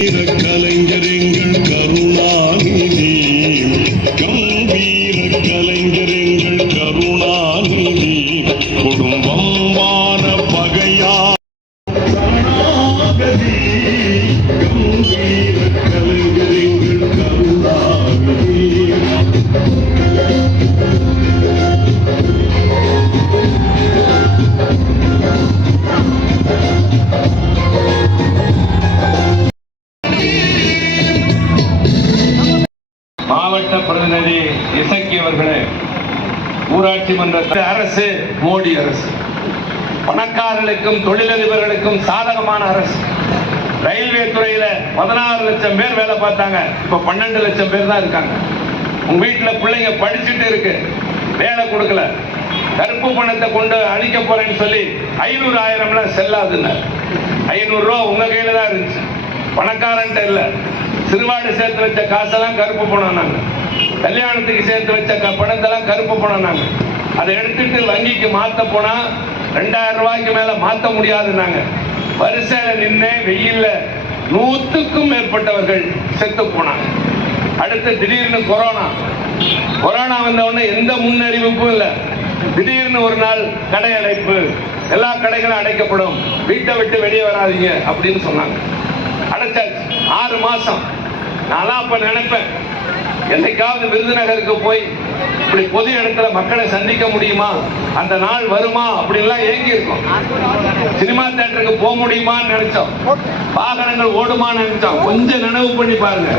in a calendar ring. மாவட்ட பிரதிநிதி இசக்கி அவர்களே ஊராட்சி மன்ற அரசு மோடி அரசு. பணக்காரர்களுக்கும் தொழிலதிபர்களுக்கும் சாதகமான அரசு. ரயில்வே துறையில பதினாறு லட்சம் பேர் வேலை பார்த்தாங்க. இப்ப பன்னெண்டு லட்சம் பேர் தான் இருக்காங்க. உங்க வீட்டுல பிள்ளைங்க படிச்சுட்டு இருக்கு. வேலை கொடுக்கல. கருப்பு பணத்தை கொண்டு அழிக்க போறேன்னு சொல்லி ஐநூறு ஆயிரம்லாம் செல்லாதுன்னு. ஐநூறு ரூபா உங்க கையில தான் இருந்துச்சு. பணக்காரன்ட்ட இல்லை. சிறுவாடு சேர்த்து வச்ச காசெல்லாம் கருப்பு பணம் நாங்க. கல்யாணத்துக்கு சேர்த்து வச்ச க- பணத்தெல்லாம் கருப்பு பணம் நாங்க. அதை எடுத்துட்டு வங்கிக்கு மாத்த போனா ரெண்டாயிரம் ரூபாய்க்கு மேல மாத்த முடியாதுன்னாங்க வரிசையில நின்று வெயில்ல நூத்துக்கும் மேற்பட்டவர்கள் செத்து போனாங்க. அடுத்து திடீர்னு கொரோனா. கொரோனா வந்த உடனே எந்த முன்னறிவிப்பும் இல்லை. திடீர்னு ஒரு நாள் கடை அடைப்பு எல்லா கடைகளும் அடைக்கப்படும். வீட்டை விட்டு வெளியே வராதீங்க அப்படின்னு சொன்னாங்க. அடைச்சாச்சு. ஆறு மாசம். நான் அப்ப நினைப்பேன். என்னைக்காவது விருதுநகருக்கு போய் இப்படி பொது இடத்துல மக்களை சந்திக்க முடியுமா? அந்த நாள் வருமா? அப்படின்லாம் ஏங்கி இருக்கோம் சினிமா தேட்டருக்கு போக முடியுமான்னு நினைச்சோம். வாகனங்கள் ஓடுமான்னு நினைச்சோம். கொஞ்சம் நினைவு பண்ணி பாருங்க.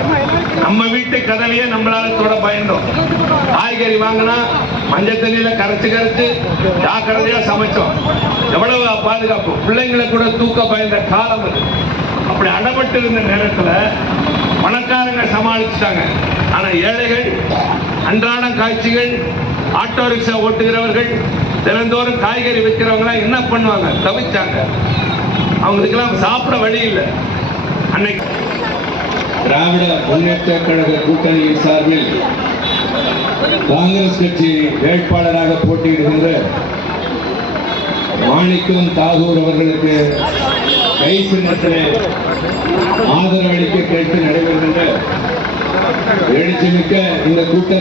நம்ம வீட்டு கதவையே நம்மளால தொட பயன்றோம் காய்கறி வாங்கினா மஞ்சள் தண்ணியில கரைச்சு கரைச்சு ஜாக்கிரதையா சமைச்சோம். எவ்வளவு பாதுகாப்பு? பிள்ளைங்களை கூட தூக்க பயந்த காலம் அது. அப்படி அடப்பட்டு இருந்த நேரத்துல பணக்காரங்க சமாளிச்சுட்டாங்க. ஆனா ஏழைகள் அன்றாட காட்சிகள் ஆட்டோ ரிக்ஷா ஓட்டுகிறவர்கள் தினந்தோறும் காய்கறி விற்கிறவங்க என்ன பண்ணுவாங்க? தவிச்சாங்க. அவங்களுக்கெல்லாம் சாப்பிட வழி இல்லை. அன்னைக்கு திராவிட முன்னேற்ற கழக கூட்டணியின் சார்பில் காங்கிரஸ் கட்சி வேட்பாளராக போட்டியிடுகின்ற மாணிக்கம் தாகூர் அவர்களுக்கு கை சின்னத்திலே ஆதரவளிக்க கேட்டு எழுச்சி மிக்க இந்த கூட்டம்